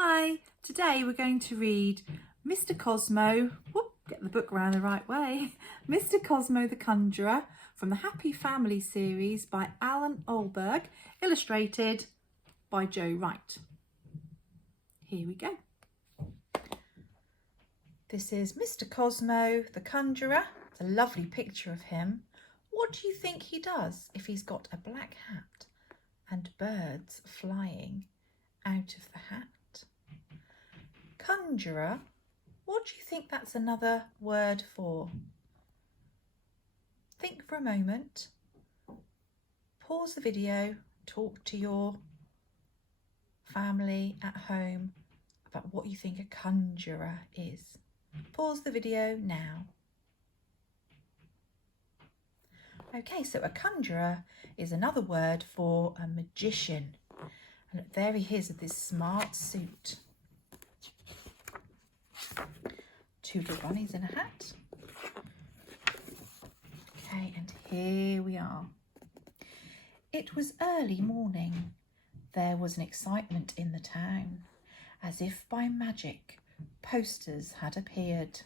Hi, today we're going to read Mr Cosmo, get the book around the right way, Mr Cosmo the Conjuror from the Happy Family series by Allan Ahlberg, illustrated by Joe Wright. Here we go. This is Mr Cosmo the Conjuror. It's a lovely picture of him. What do you think he does if he's got a black hat and birds flying out of the hat? Conjurer, what do you think that's another word for? Think for a moment. Pause the video, talk to your family at home about what you think a conjurer is. Pause the video now. Okay, so a conjurer is another word for a magician. And there he is with this smart suit. Two little bunnies in a hat. Okay, and here we are. It was early morning. There was an excitement in the town. As if by magic, posters had appeared.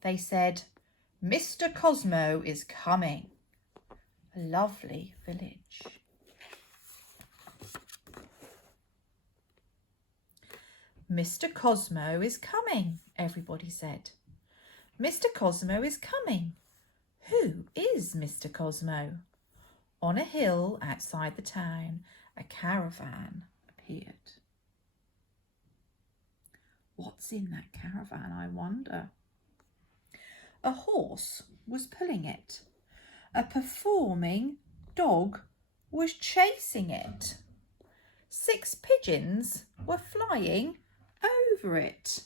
They said, "Mr Cosmo is coming." A lovely village. "Mr Cosmo is coming," everybody said. "Mr Cosmo is coming." Who is Mr Cosmo? On a hill outside the town, a caravan appeared. What's in that caravan, I wonder? A horse was pulling it. A performing dog was chasing it. 6 pigeons were flying over it.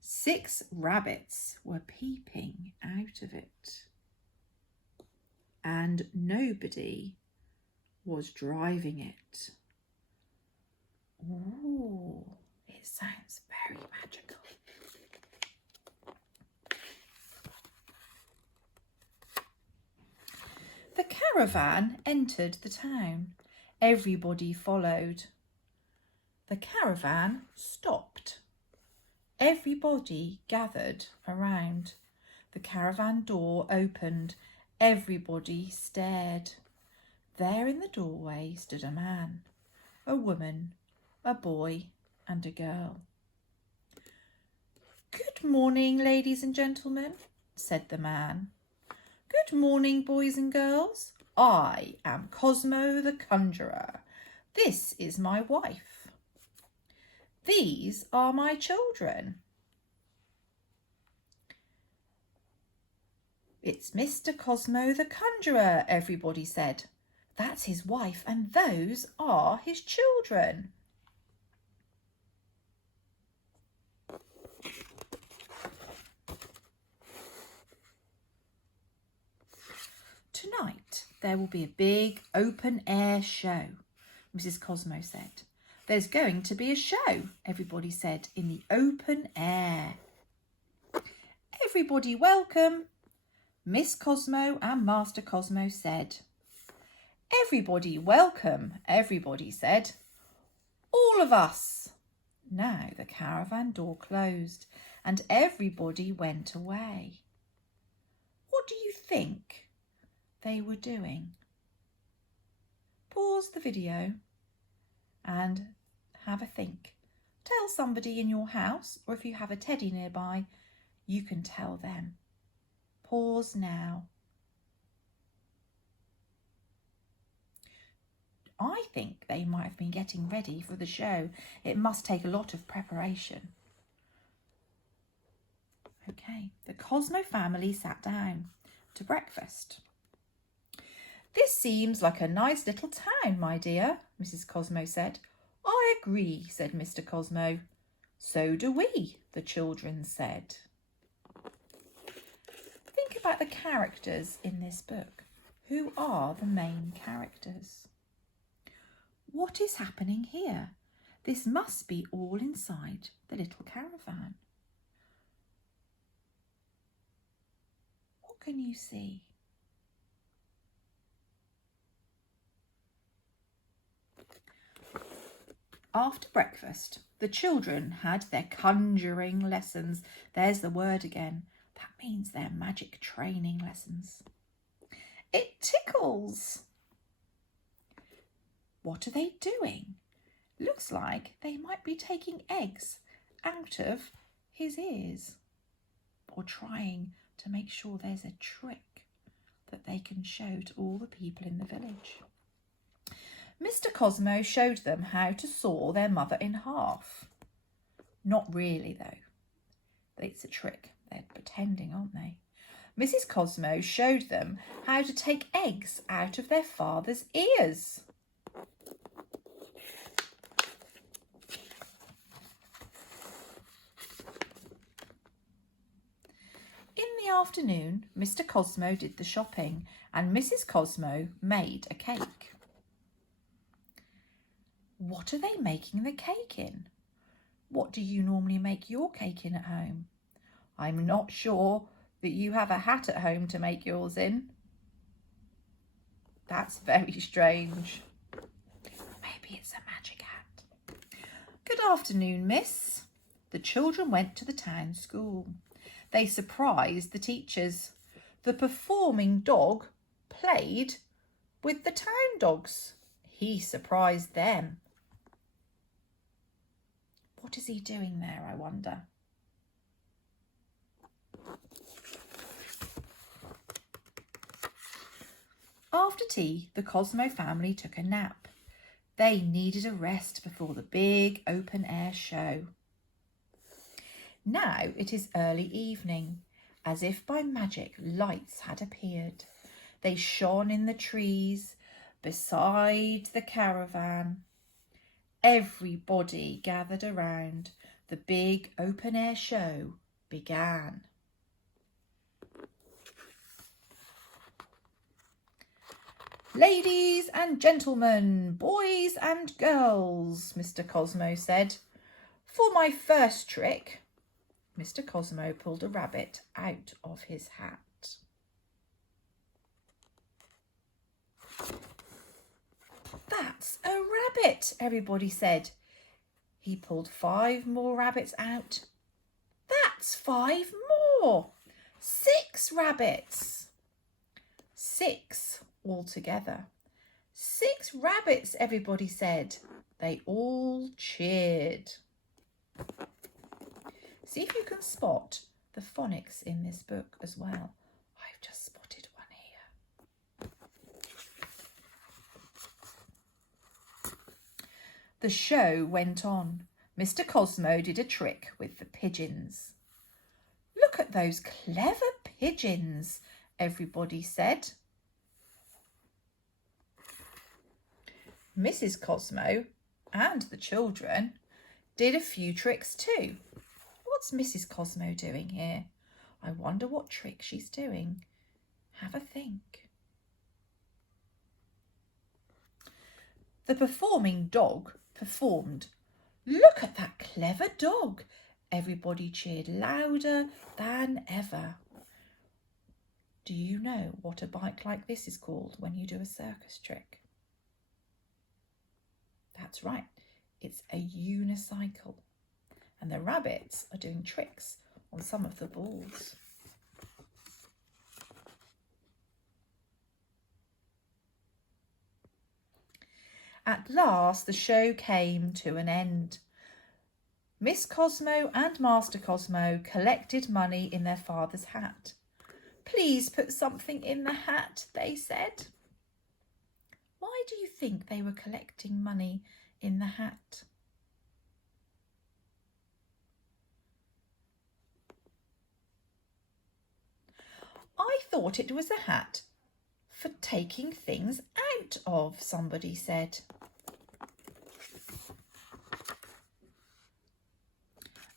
6 rabbits were peeping out of it. And nobody was driving it. Ooh, it sounds very magical. The caravan entered the town. Everybody followed. The caravan stopped. Everybody gathered around. The caravan door opened. Everybody stared. There in the doorway stood a man, a woman, a boy and a girl. "Good morning, ladies and gentlemen," said the man. "Good morning, boys and girls. I am Cosmo the Conjurer. This is my wife. These are my children. It's Mr Cosmo the Conjurer," everybody said. "That's his wife and those are his children." "Tonight there will be a big open air show," Mrs Cosmo said. "There's going to be a show," everybody said, "in the open air. Everybody welcome," Miss Cosmo and Master Cosmo said. "Everybody welcome," everybody said. "All of us." Now the caravan door closed and everybody went away. What do you think they were doing? Pause the video and have a think. Tell somebody in your house, or if you have a teddy nearby, you can tell them. Pause now. I think they might have been getting ready for the show. It must take a lot of preparation. Okay, the Cosmo family sat down to breakfast. "This seems like a nice little town, my dear," Mrs Cosmo said. "I agree," said Mr Cosmo. "So do we," the children said. Think about the characters in this book. Who are the main characters? What is happening here? This must be all inside the little caravan. What can you see? After breakfast, the children had their conjuring lessons. There's the word again. That means their magic training lessons. It tickles. What are they doing? Looks like they might be taking eggs out of his ears, or trying to make sure there's a trick that they can show to all the people in the village. Mr Cosmo showed them how to saw their mother in half. Not really, though. It's a trick. They're pretending, aren't they? Mrs Cosmo showed them how to take eggs out of their father's ears. In the afternoon, Mr Cosmo did the shopping and Mrs Cosmo made a cake. What are they making the cake in? What do you normally make your cake in at home? I'm not sure that you have a hat at home to make yours in. That's very strange. Maybe it's a magic hat. Good afternoon, miss. The children went to the town school. They surprised the teachers. The performing dog played with the town dogs. He surprised them. What is he doing there, I wonder? After tea, the Cosmo family took a nap. They needed a rest before the big open-air show. Now it is early evening. As if by magic, lights had appeared. They shone in the trees, beside the caravan. Everybody gathered around. The big open-air show began. Ladies and gentlemen, boys and girls, Mr Cosmo said, for my first trick, Mr Cosmo pulled a rabbit out of his hat. That's a rabbit, everybody said. He pulled 5 more rabbits out. That's 5 more. 6 rabbits. 6 altogether. 6 rabbits, everybody said. They all cheered. See if you can spot the phonics in this book as well. I've just spotted one here. The show went on. Mr Cosmo did a trick with the pigeons. Look at those clever pigeons, everybody said. Mrs Cosmo and the children did a few tricks too. What's Mrs Cosmo doing here? I wonder what trick she's doing. Have a think. The performing dog performed. Look at that clever dog. Everybody cheered louder than ever. Do you know what a bike like this is called when you do a circus trick? That's right, it's a unicycle. And the rabbits are doing tricks on some of the balls. At last, the show came to an end. Miss Cosmo and Master Cosmo collected money in their father's hat. Please put something in the hat, they said. Why do you think they were collecting money in the hat? I thought it was a hat for taking things out of, somebody said.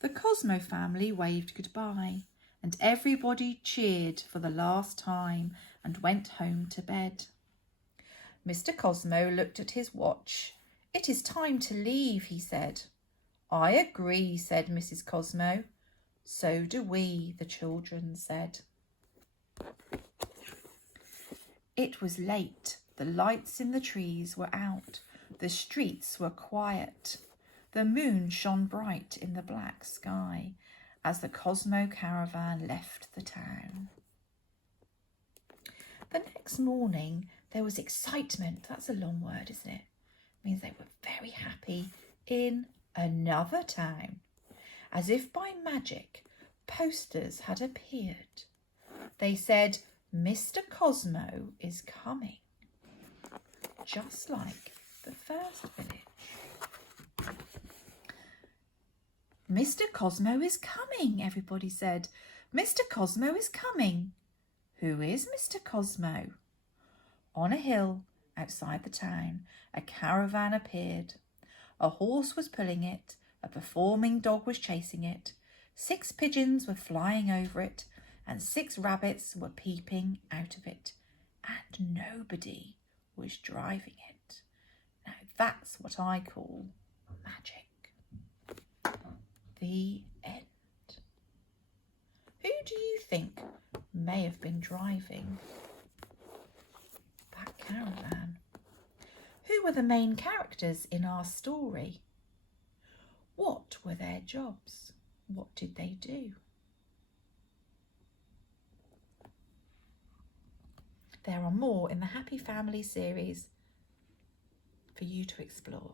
The Cosmo family waved goodbye and everybody cheered for the last time and went home to bed. Mr Cosmo looked at his watch. It is time to leave, he said. I agree, said Mrs Cosmo. So do we, the children said. It was late. The lights in the trees were out. The streets were quiet. The moon shone bright in the black sky as the Cosmo caravan left the town. The next morning there was excitement. That's a long word, isn't it? It means they were very happy in another town. As if by magic, posters had appeared. They said, Mr Cosmo is coming. Just like the first village. Mr Cosmo is coming, everybody said. Mr Cosmo is coming. Who is Mr Cosmo? On a hill outside the town, a caravan appeared. A horse was pulling it, a performing dog was chasing it, 6 pigeons were flying over it, and 6 rabbits were peeping out of it, and nobody was driving it. Now that's what I call magic. The end. Who do you think may have been driving that caravan? Who were the main characters in our story? What were their jobs? What did they do? There are more in the Happy Family series for you to explore.